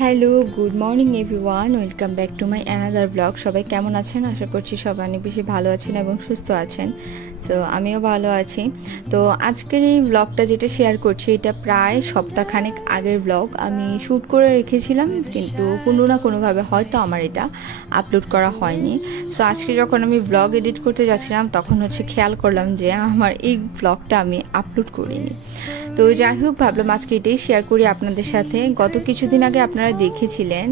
Hello, good morning everyone, welcome back to my another blog. সবাই কেমন আছেন? আশা করছি সবাই অনেক বেশি ভালো আছেন এবং সুস্থ আছেন। সো আমিও ভালো আছি। তো আজকের এই ব্লগটা যেটা শেয়ার করছি, এটা প্রায় সপ্তাহখানেক আগের ব্লগ। আমি শ্যুট করে রেখেছিলাম, কিন্তু কোনো না কোনোভাবে হয়তো আমার এটা আপলোড করা হয়নি। সো আজকে যখন আমি ব্লগ এডিট করতে যাচ্ছিলাম, তখন খেয়াল করলাম যে আমার এই ব্লগটা আমি আপলোড করিনি। তো যাই হোক, ভাবলাম আজকে এটাই শেয়ার করি আপনাদের সাথে। গত কিছুদিন আগে আপনারা দেখেছিলেন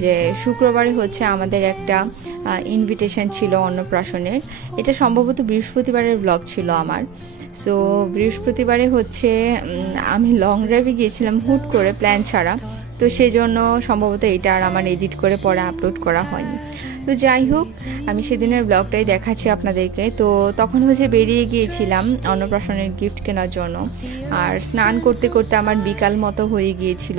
যে শুক্রবারে আমাদের একটা ইনভিটেশন ছিল অন্নপ্রাশনের। এটা সম্ভবত বৃহস্পতিবারের ব্লগ ছিল আমার। সো বৃহস্পতিবারে আমি লং ড্রাইভে গিয়েছিলাম হুট করে, প্ল্যান ছাড়া। তো সেই জন্য সম্ভবত এটা আর আমার এডিট করে পরে আপলোড করা হয়নি। তো যাই হোক, আমি সেদিনের ব্লগটাই দেখাচ্ছি আপনাদেরকে। তো তখন বেরিয়ে গিয়েছিলাম অন্নপ্রাশনের গিফট কেনার জন্য। আর স্নান করতে করতে আমার বিকাল মতো হয়ে গিয়েছিল,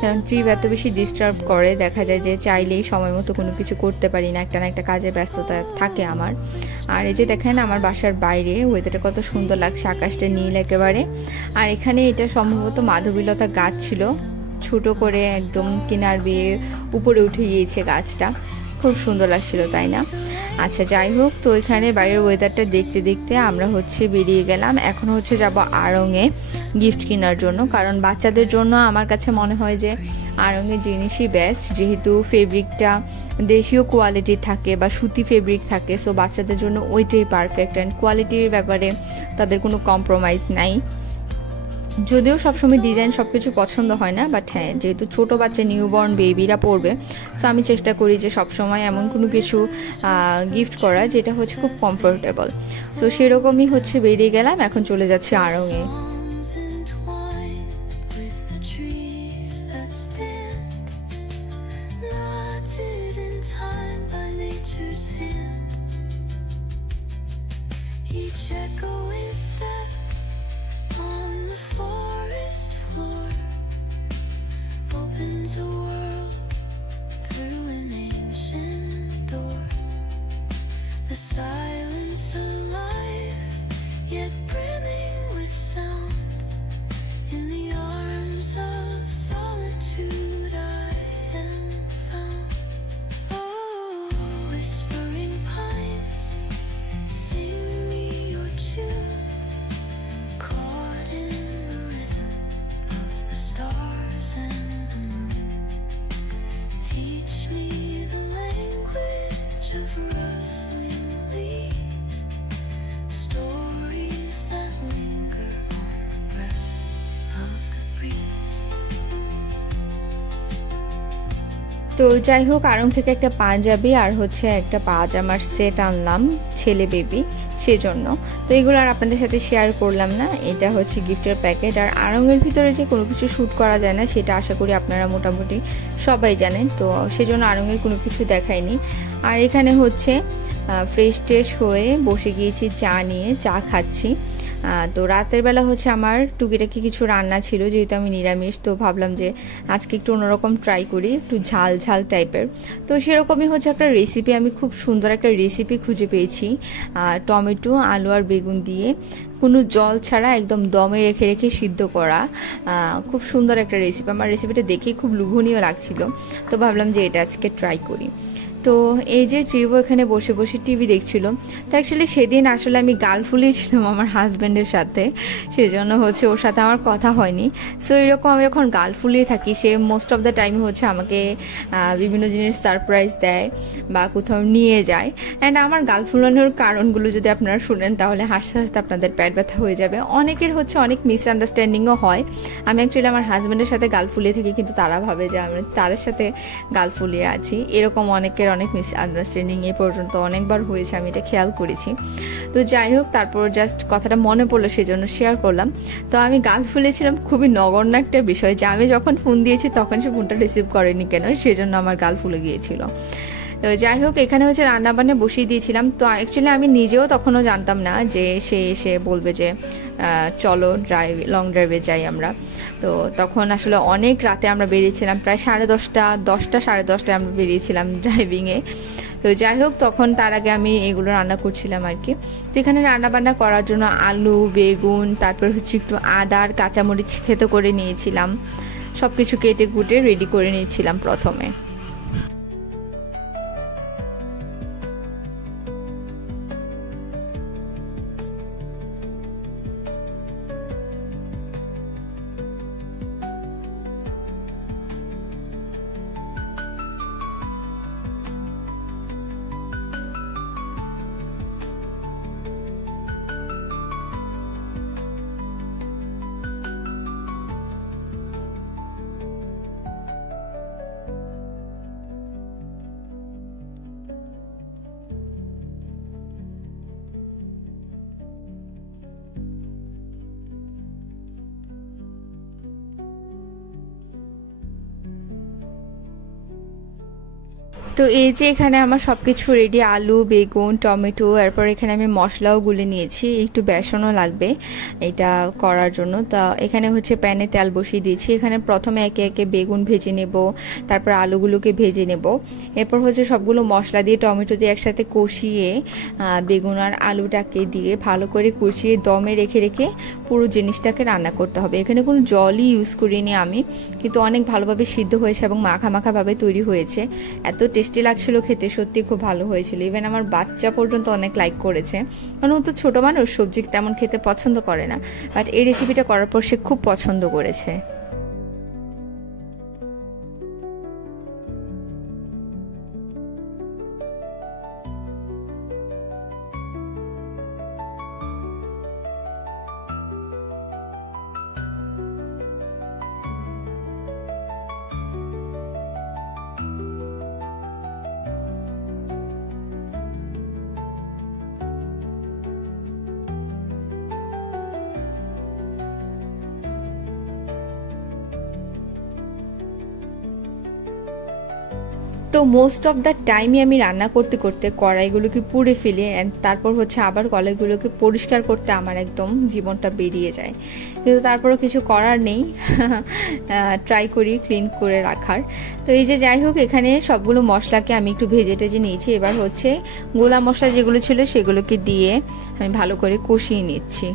কারণ ট্রিপ এত বেশি ডিস্টার্ব করে। দেখা যায় যে চাইলেই সময় মতো কোনো কিছু করতে পারি না, একটা না একটা কাজে ব্যস্ততা থাকে আমার। আর এই যে দেখেন, আমার বাসার বাইরে ওয়েদারটা কত সুন্দর লাগছে, আকাশটা নীল একেবারে। আর এখানে এটা সম্ভবত মাধবীলতা গাছ ছিল, ছোট করে একদম কিনার বেয়ে উপরে উঠে গিয়েছে গাছটা। খুব সুন্দর লাগছিল, তাই না? আচ্ছা, যাই হোক, তো এখানে বাইরের ওয়েদারটা দেখতে দেখতে আমরা বেরিয়ে গেলাম। এখন যাব আড়ংয়ে গিফট কেনার জন্য, কারণ বাচ্চাদের জন্য আমার কাছে মনে হয় যে আড়ংয়ের জিনিসই বেস্ট, যেহেতু ফেব্রিকটা দেশীয় কোয়ালিটি থাকে বা সুতি ফেব্রিক থাকে। সো বাচ্চাদের জন্য ওইটাই পারফেক্ট, অ্যান্ড কোয়ালিটির ব্যাপারে তাদের কোনো কম্প্রোমাইজ নাই। যদিও সবসময় ডিজাইন সবকিছু পছন্দ হয় না, বাট হ্যাঁ, যেহেতু ছোট বাচ্চা নিউবর্ন বেবিরা পরবে, সো আমি চেষ্টা করি যে সবসময় এমন কোনো কিছু গিফট করা যেটা খুব কমফোর্টেবল। সো সেরকমই বেরিয়ে গেলাম, এখন চলে যাচ্ছি আড়ংয়ে। On the forest floor opens a world through an ancient door. The silence alive, yet brimming with sound. In the arms of solitude I am found. Oh, whispering pines, sing me your tune. তো যাই হোক, আড়ং থেকে একটা পাঞ্জাবি আর একটা পাজামার set আনলাম ছেলে baby, সেজন্য। তো এগুলো আর আপনাদের সাথে শেয়ার করলাম না। এটা গিফটের প্যাকেট। আর আড়ংয়ের ভিতরে যে কোনো কিছু শ্যুট করা যায় না, সেটা আশা করি আপনারা মোটামুটি সবাই জানেন। তো সেজন্য আড়ংয়ের কোনো কিছু দেখাইনি। আর এখানে ফ্রেশ ট্রেশ হয়ে বসে গিয়েছি চা নিয়ে, চা খাচ্ছি। তো রাতের বেলা আমার টুকিটাকি কিছু রান্না ছিল, যেহেতু আমি নিরামিষ। তো ভাবলাম যে আজকে একটু অন্যরকম ট্রাই করি, একটু ঝাল ঝাল টাইপের। তো সেরকমই একটা রেসিপি, আমি খুব সুন্দর একটা রেসিপি খুঁজে পেয়েছি। টমেটো, আলু আর বেগুন দিয়ে কোনো জল ছাড়া একদম দমে রেখে রেখে সিদ্ধ করা, খুব সুন্দর একটা রেসিপি। আমার রেসিপিটা দেখেই খুব লোভনীয় লাগছিল, তো ভাবলাম যে এটা আজকে ট্রাই করি। তো এই যে ট্রিভো এখানে বসে বসে টিভি দেখছিল। তো অ্যাকচুয়ালি সেদিন আমি গাল ফুলিয়েছিলাম আমার হাজব্যান্ডের সাথে, সেজন্য ওর সাথে আমার কথা হয়নি। সো এরকম আমি যখন গাল ফুলিয়ে থাকি, সে মোস্ট অফ দ্য টাইম আমাকে বিভিন্ন জিনিস সারপ্রাইজ দেয় বা কোথাও নিয়ে যায়। অ্যান্ড আমার গাল ফুলানোর কারণগুলো যদি আপনারা শুনেন, তাহলে হাসতে হাসতে আপনাদের পেট ব্যথা হয়ে যাবে। অনেকের অনেক মিসআন্ডারস্ট্যান্ডিংও হয়। আমি অ্যাকচুয়ালি আমার হাজব্যান্ডের সাথে গাল ফুলিয়ে থাকি, কিন্তু তারা ভাবে যে আমি তাদের সাথে গাল ফুলিয়ে আছি। এরকম অনেকের অনেক মিসআন্ডারস্ট্যান্ডিং এ পর্যন্ত অনেকবার হয়েছে, আমি এটা খেয়াল করেছি। তো যাই হোক, তারপর জাস্ট কথাটা মনে পড়লো, সেজন্য শেয়ার করলাম। তো আমি গাল ফুলেছিলাম, খুবই নগণ্য একটা বিষয় যে আমি যখন ফোন দিয়েছি তখন সে ফোনটা রিসিভ করেনি কেন, সেজন্য আমার গাল ফুলে গিয়েছিল। তো যাই হোক, এখানে রান্না বান্না বসিয়ে দিয়েছিলাম। তো অ্যাকচুয়ালি আমি নিজেও তখনও জানতাম না যে সে এসে বলবে যে চলো লং ড্রাইভে যাই আমরা। তো তখন অনেক রাতে আমরা বেরিয়েছিলাম, প্রায় 10:30 সাড়ে 10টায় আমরা বেরিয়েছিলাম ড্রাইভিংয়ে। তো যাই হোক, তখন তার আগে আমি এগুলো রান্না করছিলাম আর কি। তো এখানে রান্না বান্না করার জন্য আলু, বেগুন, তারপর একটু আদা আর কাঁচামরিচ থেতো করে নিয়েছিলাম। সব কিছু কেটে কুটে রেডি করে নিয়েছিলাম প্রথমে। তো এই যে এখানে আমার সবকিছু রেডি, আলু, বেগুন, টমেটো, এরপর এখানে আমি মশলাও গুলে নিয়েছি, একটু বেসনও লাগবে এটা করার জন্য। তা এখানে হচ্ছে প্যানে তেল বসিয়ে দিয়েছি। এখানে প্রথমে একে একে বেগুন ভেজে নেব, তারপর আলুগুলোকে ভেজে নেব। এরপর হচ্ছে সবগুলো মশলা দিয়ে টমেটো দিয়ে একসাথে কষিয়ে বেগুন আর আলুটাকে দিয়ে ভালো করে কষিয়ে দমে রেখে রেখে পুরো জিনিসটাকে রান্না করতে হবে। এখানে কোনো জলই ইউজ করিনি আমি, কিন্তু অনেক ভালোভাবে সিদ্ধ হয়েছে এবং মাখা মাখা ভাবে তৈরি হয়েছে। এত টেস্টি লাগছিল খেতে, সত্যি খুব ভালো হয়েছিল। ইভেন আমার বাচ্চা পর্যন্ত অনেক লাইক করেছে, কারণ ও তো ছোট মানুষ, সবজি তেমন খেতে পছন্দ করে না, বাট এই রেসিপিটা করার পর সে খুব পছন্দ করেছে। তো মোস্ট অফ দ্য টাইমই আমি রান্না করতে করতে কড়াইগুলোকে পুড়ে ফেলি, অ্যান্ড তারপর হচ্ছে আবার কড়াইগুলোকে পরিষ্কার করতে আমার একদম জীবনটা বেরিয়ে যায়। কিন্তু তারপরও কিছু করার নেই, ট্রাই করি ক্লিন করে রাখার। তো এই যে যাই হোক, এখানে সবগুলো মশলাকে আমি একটু ভেজে টেজে নিয়েছি। এবার হচ্ছে গোলা মশলা যেগুলো ছিল সেগুলোকে দিয়ে আমি ভালো করে কষিয়ে নিচ্ছি।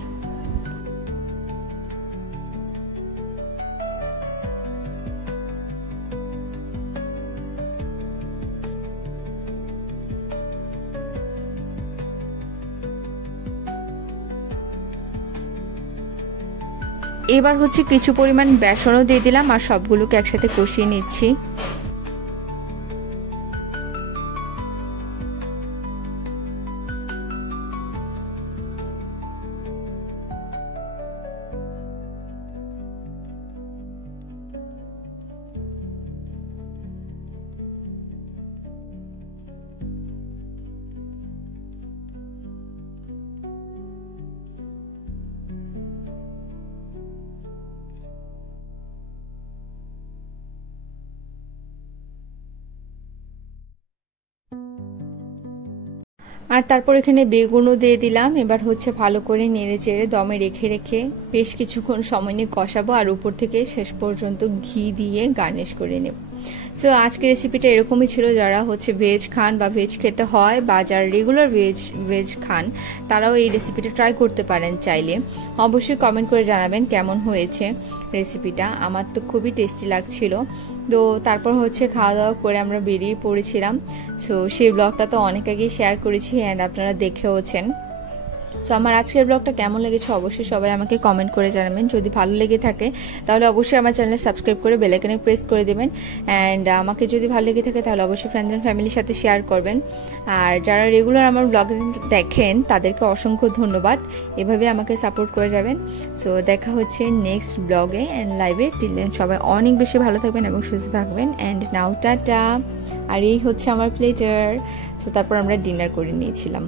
এবার হচ্ছে কিছু পরিমাণ বেসনও দিয়ে দিলাম আর সবগুলোকে একসাথে কষিয়ে নিচ্ছি। আর তারপর এখানে বেগুনও দিয়ে দিলাম। এবার হচ্ছে ভালো করে নেড়ে চেড়ে দমে রেখে রেখে বেশ কিছুক্ষণ সময় নিয়ে কষাবো, আর উপর থেকে শেষ পর্যন্ত ঘি দিয়ে গার্নিশ করে নেব। সো আজকের রেসিপিটা এরকমই ছিল। যারা হচ্ছে ভেজ খান বা ভেজ খেতে হয় বা যারা রেগুলার ভেজ খান তারাও এই রেসিপিটা ট্রাই করতে পারেন চাইলে। অবশ্যই কমেন্ট করে জানাবেন কেমন হয়েছে রেসিপিটা। আমার তো খুবই টেস্টি লাগছিল। তো তারপর হচ্ছে খাওয়া দাওয়া করে আমরা বেরিয়ে পড়েছিলাম। সো সেই ব্লগটা তো অনেক আগেই শেয়ার করেছি অ্যান্ড আপনারা দেখেওছেন। সো আমার আজকের ব্লগটা কেমন লেগেছে অবশ্যই সবাই আমাকে কমেন্ট করে জানাবেন। যদি ভালো লেগে থাকে তাহলে অবশ্যই আমার চ্যানেলে সাবস্ক্রাইব করে বেল আইকনে প্রেস করে দেবেন। অ্যান্ড আমাকে যদি ভালো লেগে থাকে তাহলে অবশ্যই ফ্রেন্ডস অ্যান্ড ফ্যামিলির সাথে শেয়ার করবেন। আর যারা রেগুলার আমার ব্লগ দেখেন তাদেরকে অসংখ্য ধন্যবাদ, এভাবে আমাকে সাপোর্ট করে যাবেন। সো দেখা হচ্ছে নেক্সট ব্লগে অ্যান্ড লাইভে। টিল দেন সবাই অনেক বেশি ভালো থাকবেন এবং সুস্থ থাকবেন। And now tata. আর এই হচ্ছে আমার প্লেটার। সো তারপর আমরা ডিনার করে নিয়েছিলাম।